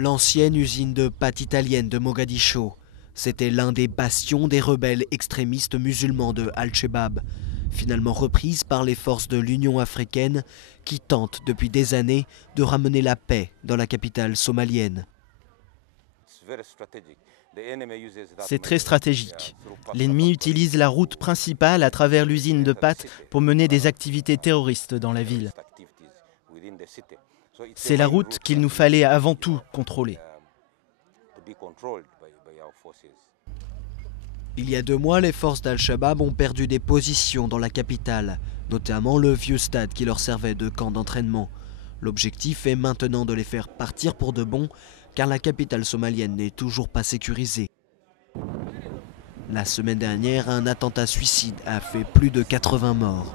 L'ancienne usine de pâtes italienne de Mogadiscio. C'était l'un des bastions des rebelles extrémistes musulmans de Al-Shabaab, finalement reprise par les forces de l'Union africaine qui tentent depuis des années de ramener la paix dans la capitale somalienne. C'est très stratégique. L'ennemi utilise la route principale à travers l'usine de pâtes pour mener des activités terroristes dans la ville. C'est la route qu'il nous fallait avant tout contrôler. Il y a 2 mois, les forces d'Al-Shabaab ont perdu des positions dans la capitale, notamment le vieux stade qui leur servait de camp d'entraînement. L'objectif est maintenant de les faire partir pour de bon, car la capitale somalienne n'est toujours pas sécurisée. La semaine dernière, un attentat suicide a fait plus de 80 morts.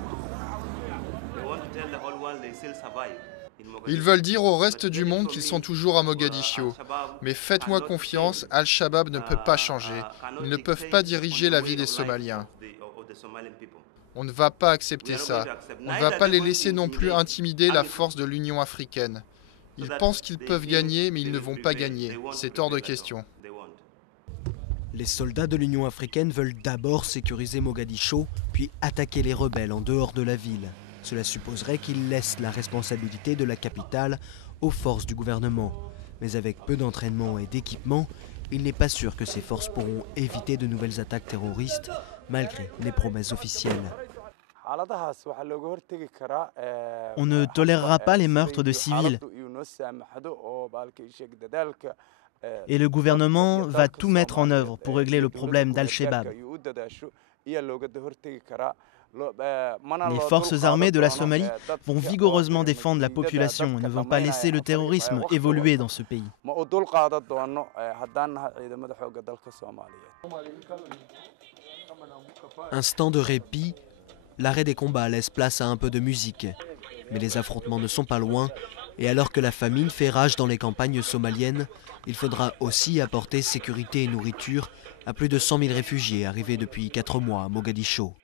Ils veulent dire au reste du monde qu'ils sont toujours à Mogadiscio. Mais faites-moi confiance, Al-Shabaab ne peut pas changer. Ils ne peuvent pas diriger la vie des Somaliens. On ne va pas accepter ça. On ne va pas les laisser non plus intimider la force de l'Union africaine. Ils pensent qu'ils peuvent gagner, mais ils ne vont pas gagner. C'est hors de question. Les soldats de l'Union africaine veulent d'abord sécuriser Mogadiscio, puis attaquer les rebelles en dehors de la ville. Cela supposerait qu'ils laissent la responsabilité de la capitale aux forces du gouvernement. Mais avec peu d'entraînement et d'équipement, il n'est pas sûr que ces forces pourront éviter de nouvelles attaques terroristes, malgré les promesses officielles. On ne tolérera pas les meurtres de civils. Et le gouvernement va tout mettre en œuvre pour régler le problème d'Al-Shabaab. Les forces armées de la Somalie vont vigoureusement défendre la population et ne vont pas laisser le terrorisme évoluer dans ce pays. Instant de répit, l'arrêt des combats laisse place à un peu de musique. Mais les affrontements ne sont pas loin, et alors que la famine fait rage dans les campagnes somaliennes, il faudra aussi apporter sécurité et nourriture à plus de 100 000 réfugiés arrivés depuis 4 mois à Mogadiscio.